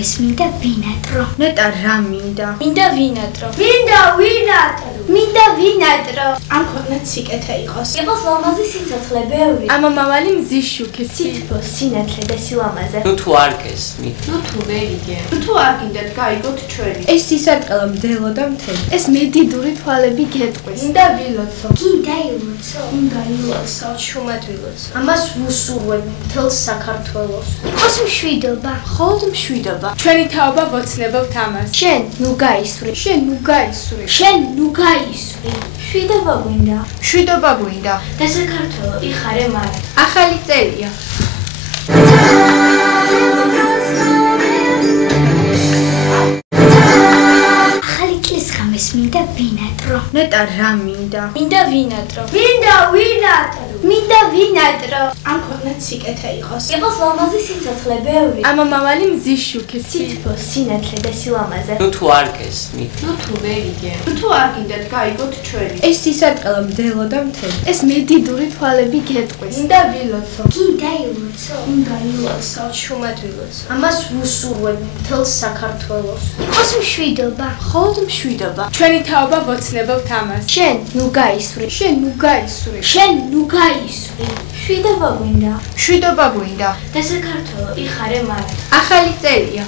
ღამეს მინდა ვინატრო. ნეტა რა მინდა? მინდა ვინატრო. მინდა ვინატრო. ამ ქვეყნად სიკეთე იყოს. იყოს ლამაზი სიცოცხლე ბევრი. ამამავალი მზის შუქი. სითბო, სინათლე და სილამაზე. ნუ თუ არ გესმით. ნუ თუ ვერ იგე. თუ არ გინდათ გაიგოთ ჩვენი. ეს სისარტყელა მდელო და მთელი. ეს მედიდური თვალები გეტყვის. მინდა ვილოცო. გინდა ილოცო. მინდა ილოცო. შუმად ვილოცო. ამას ვუსურვებ მთელს საქართველოს. იყოს მშვიდობა. მხოლოდ მშვიდობა. ჩვენი თაობა ვოცნებობთ ამას. შენ ნუ გაისვრი. შენ ნუ გაისვრი. შენ ნუ გაისვრი. მშვიდობა გვინდა. მშვიდობა გვინდა. და საქართველო იხარე მარად. ახალი წერია. ახალი წლის ღამეს მინდა ვინატრო. ნეტა რა მინდა? მინდა ვინატრო. მინდა ვინატრო. ამ ქვეყნად სიკეთე იყოს. იყოს ლამაზი სიცოცხლე ბევრი. ამამავალი მზის შუქი. სითბო, სინათლე და სილამაზე. ნუ თუ არ გესმით. ნუ თუ ვერ იგე. თუ არ გინდათ გაიგოთ ჩვენი. ეს სისარტყელა მდელო და მთელი. ეს მედიდური თვალები გეტყვის. მინდა ვილოცო. გინდა ილოცო. მინდა ილოცო. შუმად ვილოცო. ამას ვუსურვებ მთელს საქართველოს. იყოს მშვიდობა. მხოლოდ მშვიდობა. ჩვენი თაობა ვოცნებობთ ამას. შენ ნუ გაისვრი. შენ ნუ გაისვრი. შენ ნუ გაისვრი. მშვიდობა გვინდა. მშვიდობა გვინდა. და საქართველო იხარე მარად. ახალი წერია.